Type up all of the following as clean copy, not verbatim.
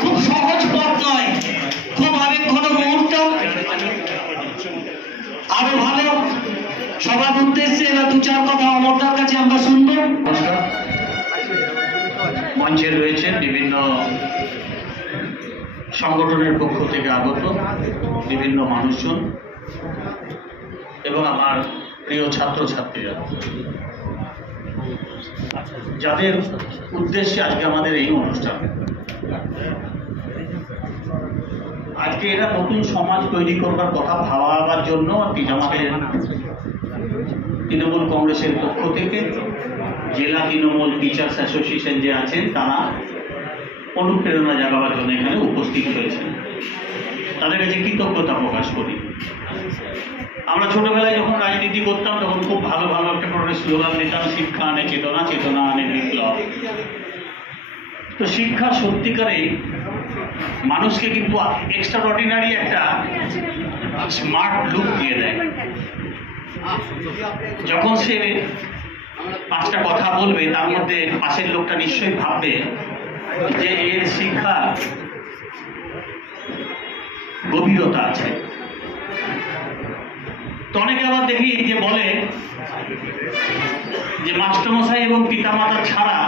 খুব সহজ পথ নয়, খুব আবেগঘন মুহূর্ত। আরো ভালো সবার উদ্দেশ্যে এবার দু চার কথা অমরদার কাছে আমরা শুনবো। মঞ্চে রয়েছে বিভিন্ন সংগঠনের পক্ষ থেকে আগত বিভিন্ন মানুষজন এবং আমার প্রিয় ছাত্রছাত্রীরা, যাদের উদ্দেশ্যে আজকে আমাদের এই অনুষ্ঠান। আজকে এরা নতুন সমাজ তৈরি করবার কথা ভাবার জন্য আমাদের তৃণমূল কংগ্রেসের পক্ষ থেকে জেলা তৃণমূল টিচার্স অ্যাসোসিয়েশন যে আছেন তারা অনুপ্রেরণা জাগাবার জন্য এখানে উপস্থিত হয়েছেন। তাদের কাছে কৃতজ্ঞতা প্রকাশ করি। আমরা ছোটবেলায় যখন রাজনীতি করতাম তখন খুব ভালো ভালো একটা করে স্লোগান দিতাম, শিক্ষা আনে চেতনা, চেতনা আনে বিপ্লব। তো শিক্ষা সত্যিকারে মানুষকে কিন্তু এক্সট্রাঅর্ডিনারি একটা স্মার্ট লুক দিয়ে দেয়। যখন সে পাঁচটা কথা বলবে তার মধ্যে পাশের লোকটা নিশ্চয়ই ভাববে যে এর শিক্ষা গভীরতা আছে। তো অনেকে আবার দেখি যে বলে যে মাস্টারমশাই এবং পিতামাতা ছাড়া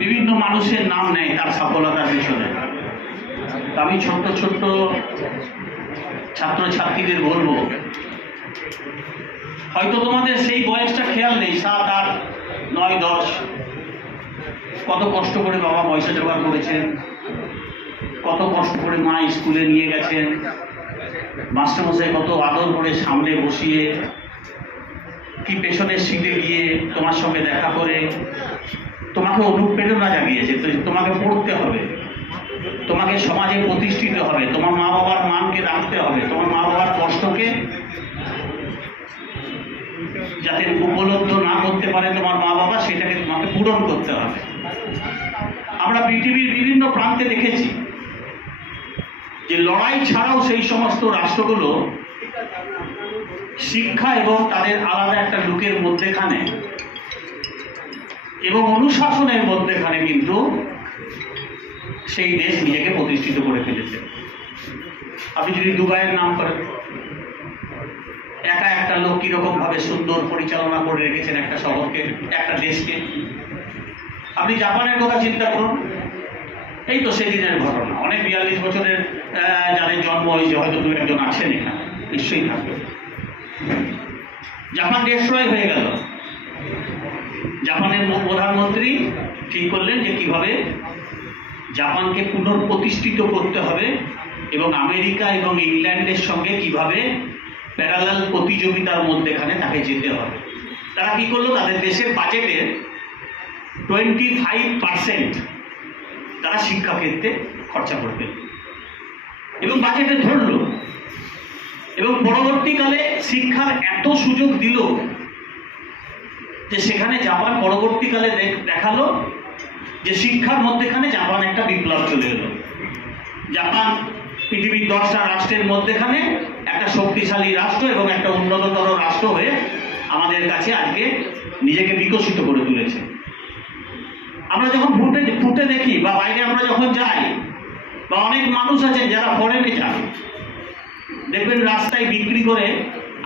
বিভিন্ন মানুষের নাম নেয় তার সফলতার পিছনে। আমি ছোট্ট ছোট্ট ছাত্রছাত্রীদের বলবো, হয়তো তোমাদের সেই বয়সটা খেয়াল নেই, 7, 8, 9, 10 কত কষ্ট করে বাবা পয়সা জোগাড় করেছেন, কত কষ্ট করে মা স্কুলে নিয়ে গেছেন, মাস্টারমশাই কত আদর করে সামনে বসিয়ে কি পেছনের সিটে গিয়ে তোমার সঙ্গে দেখা করে তোমাকে অনুপ্রেরণা জাগিয়েছে। তোমাকে পড়তে হবে, তোমাকে সমাজে প্রতিষ্ঠিত হবে, তোমার মা বাবার মানকে রাখতে হবে, তোমার মা বাবার কষ্টকে যাতে উপলব্ধ না করতে পারে তোমার মা বাবা, সেটাকে তোমাকে পূরণ করতে হবে। আমরা পৃথিবীর বিভিন্ন প্রান্তে দেখেছি যে লড়াই ছাড়াও সেই সমস্ত রাষ্ট্রগুলো শিক্ষা এবং তাদের আলাদা একটা লুকের মধ্যেখানে এবং অনুশাসনের মধ্যেখানে কিন্তু সেই দেশ নিজেকে প্রতিষ্ঠিত করে ফেলেছে। আপনি যদি দুবাইয়ের নাম করেন, একা একটা লোক কিরকম ভাবে সুন্দর পরিচালনা করে রেখেছেন একটা শহরকে, একটা দেশকে। আপনি জাপানের কথা চিন্তা করুন, এই তো সেদিনের ঘটনা। অনেক 42 বছরের যাদের জন্ম হয়েছে, হয়তো দু একজন আছেন এখানে, নিশ্চয়ই থাকবে। জাপান ডিস্ট্রয় হয়ে গেল। জাপানের প্রধানমন্ত্রী ঠিক করলেন যে কিভাবে জাপানকে পুনঃপ্রতিষ্ঠিত করতে হবে এবং আমেরিকা এবং ইংল্যান্ডের সঙ্গে কিভাবে প্যারালাল প্রতিযোগিতার মধ্যেখানে তাকে যেতে হবে। তারা কি করলো, তাদের দেশের বাজেটের 25% তারা শিক্ষাক্ষেত্রে খরচা করবে এবং বাজেটে ধরল। এবং পরবর্তীকালে শিক্ষার এত সুযোগ দিল যে সেখানে জাপান পরবর্তীকালে দেখালো যে শিক্ষার মধ্যেখানে জাপান একটা বিপ্লব চলে এলো। জাপান পৃথিবীর 10টা রাষ্ট্রের মধ্যেখানে একটা শক্তিশালী রাষ্ট্র এবং একটা উন্নততর রাষ্ট্র হয়ে আমাদের কাছে আজকে নিজেকে বিকশিত করে তুলেছে। আমরা যখন ফুটে দেখি বা বাইরে আমরা যখন যাই, বা অনেক মানুষ আছেন যারা ফরেনে যান, দেখবেন রাস্তায় বিক্রি করে,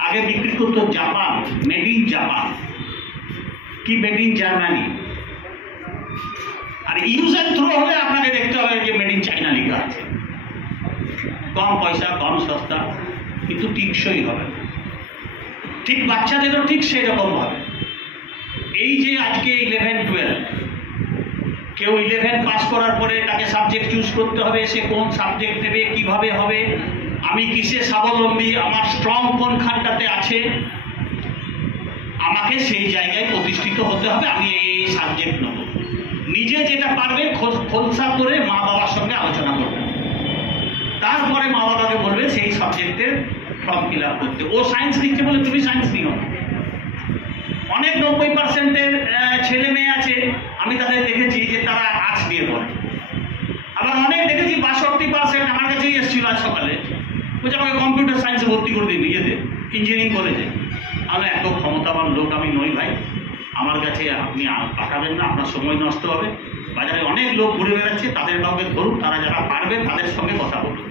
আগে বিক্রি করতো জাপান, মেড ইন জাপান, কি মেড ইন জার্মানি। আর ইউজ অ্যান্ড থ্রো হলে আপনাকে দেখতে হবে যে মেড ইন চাইনা লেখা আছে। কম পয়সা, কম সস্তা, কিন্তু টিকসই হবে। ঠিক বাচ্চাদেরও ঠিক সেই রকম হবে। এই যে আজকে 11-12, কেউ 11 পাস করার পরে তাকে সাবজেক্ট চুজ করতে হবে, সে কোন সাবজেক্ট নেবে, কিভাবে হবে, আমি কিসে স্বাবলম্বী, আমার স্ট্রং কোনখানটাতে আছে, আমাকে সেই জায়গায় প্রতিষ্ঠিত হতে হবে, আমি এই সাবজেক্ট নেব। নিজে যেটা পারবে খোলসা করে মা বাবার সঙ্গে আলোচনা করবে, তারপরে মা বাবাকে বলবে সেই সাবজেক্টের ফর্ম ফিল আপ করতে। ও সায়েন্স লিখছে বলে তুমি সায়েন্স নিও। অনেক 90% ছেলে মেয়ে আছে, আমি তাদের দেখেছি যে তারা আর্টস নিয়ে পড়ে। আবার অনেক দেখেছি 62% আমার কাছেই এসেছিল আজ সকালে, বলছে আমাকে কম্পিউটার সায়েন্সে ভর্তি করে দিই নিজেদের ইঞ্জিনিয়ারিং কলেজে। আমরা এত ক্ষমতাবান লোক আমি নই ভাই, আমার কাছে আপনি পাঠাবেন না, আপনার সময় নষ্ট হবে। বাজারে অনেক লোক ঘুরে বেড়াচ্ছে, তাদের কাউকে ধরুন, তারা যারা পারবে তাদের সঙ্গে কথা বলুন।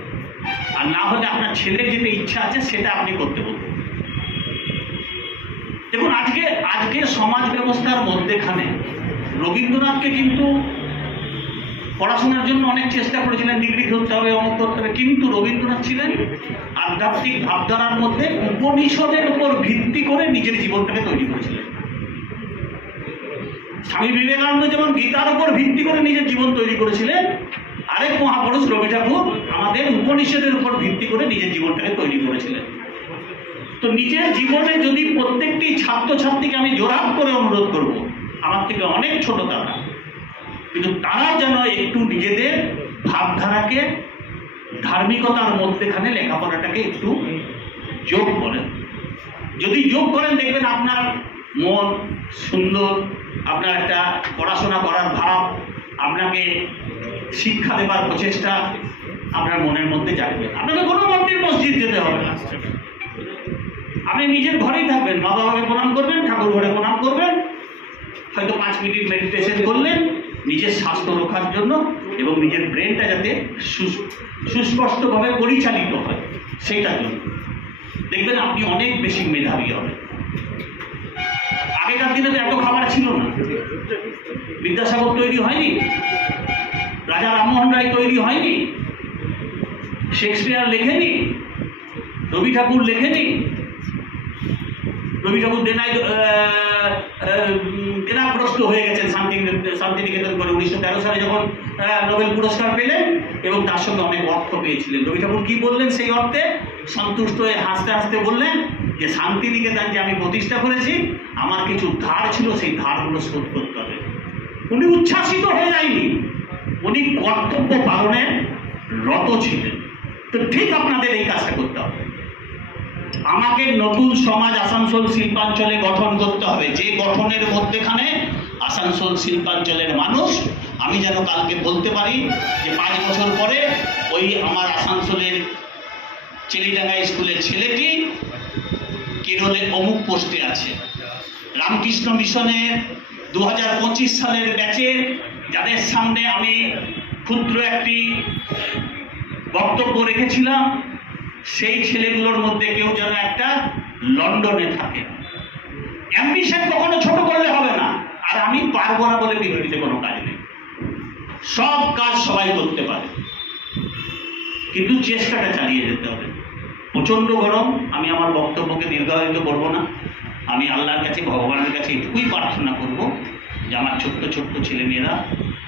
আর না হলে আপনার ছেলের যেটা ইচ্ছা আছে সেটা আপনি করতে বলুন। দেখুন, আজকে সমাজ ব্যবস্থার মধ্যেখানে রবীন্দ্রনাথকে কিন্তু পড়াশোনার জন্য অনেক চেষ্টা করেছিলেন, ডিগ্রি ধরতে হবে, অমুক করতে হবে, কিন্তু রবীন্দ্রনাথ ছিলেন আধ্যাত্মিক ভাবধারার মধ্যে উপনিষদের উপর ভিত্তি করে নিজের জীবনটাকে তৈরি করেছিলেন। স্বামী বিবেকানন্দ যেমন গীতার উপর ভিত্তি করে নিজের জীবন তৈরি করেছিলেন, আরেক মহাপুরুষ রবি ঠাকুর আমাদের উপনিষদের উপর ভিত্তি করে নিজের জীবনটাকে তৈরি করেছিলেন। তো নিজের জীবনে যদি প্রত্যেকটি ছাত্রছাত্রীকে আমি জোরাত করে অনুরোধ করব, আমার থেকে অনেক ছোট তারা, কিন্তু তারা যেন একটু নিজেদের ভাবধারাকে ধার্মিকতার মধ্যেখানে লেখাপড়াটাকে একটু যোগ করেন। যদি যোগ করেন দেখবেন আপনার মন সুন্দর, আপনার একটা পড়াশোনা করার ভাব, আপনাকে শিক্ষা দেবার প্রচেষ্টা আপনার মনের মধ্যে জাগবে। আপনাকে কোনো মন্দির মসজিদ যেতে হবে না, আপনি নিজের ঘরেই থাকবেন, মা বাবাকে প্রণাম করবেন, ঠাকুর ঘরে প্রণাম করবেন, হয়তো 5 মিনিট মেডিটেশন করলেন নিজের স্বাস্থ্য রক্ষার জন্য এবং নিজের ব্রেনটা যাতে সুস্পষ্টভাবে পরিচালিত হয় সেইটার জন্য। দেখবেন আপনি অনেক বেশি মেধাবী হবেন। আগেকার দিনে তো এত খাবার ছিল না, বিদ্যাসাগর তৈরি হয়নি, রাজা রামমোহন রায় তৈরি হয়নি, শেক্সপিয়ার লেখেনি, রবি ঠাকুর লেখেনি। রবি ঠাকুর দেনাগ্রস্ত হয়ে গেছেন শান্তিনিকেতন করে 1913 সালে যখন নোবেল পুরস্কার পেলেন এবং তার সঙ্গে অনেক অর্থ পেয়েছিলেন। রবি ঠাকুর কি বললেন সেই অর্থে? সন্তুষ্ট হয়ে হাসতে হাসতে বললেন যে শান্তিনিকেতন যে আমি প্রতিষ্ঠা করেছি, আমার কিছু ধার ছিল, সেই ধারগুলো শোধ করতে হবে। উনি উচ্ছ্বাসিত হয়ে যায়নি, উনি কর্তব্য পালনে রত ছিলেন। তো ঠিক আপনাদের এই কাজটা করতে হবে। আমাকে নতুন সমাজ আসানসোল শিল্পাঞ্চলে গঠন করতে হবে, যে গঠনের মধ্যেখানে আসানসোল শিল্পাঞ্চলের মানুষ আমি যেন কালকে বলতে পারি যে 5 বছর পরে ওই আমার আসানসোলের চেলিডাঙ্গা স্কুলের ছেলেটি কেরলের অমুক পোস্টে আছে। রামকৃষ্ণ মিশনের 2025 সালের ব্যাচে যাদের সামনে আমি ক্ষুদ্র একটি বক্তব্য রেখেছিলাম, সেই ছেলেগুলোর মধ্যে কেউ যেন একটা লন্ডনে থাকে। অ্যাম্বিশন কখনো ছোট করলে হবে না, আর আমি পারবো না বলে বিরোধীতে কোনো কাজ নেই। সব কাজ সবাই করতে পারে, কিন্তু চেষ্টাটা চালিয়ে যেতে হবে। প্রচণ্ড গরম, আমি আমার বক্তব্যকে দীর্ঘায়িত করবো না। আমি আল্লাহর কাছে, ভগবানের কাছে এটুকুই প্রার্থনা করব যে আমার ছোট্ট ছোট্ট ছেলেমেয়েরা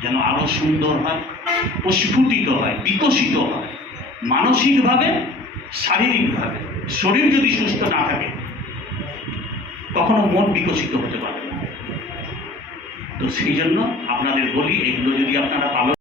যেন আরও সুন্দর হয়, প্রস্ফুটিত হয়, বিকশিত হয় মানসিকভাবে, শারীরিকভাবে। শরীর যদি সুস্থ না থাকে কখনো মন বিকশিত হতে পারে না। তো সেই জন্য আপনাদের বলি, এগুলো যদি আপনারা পালন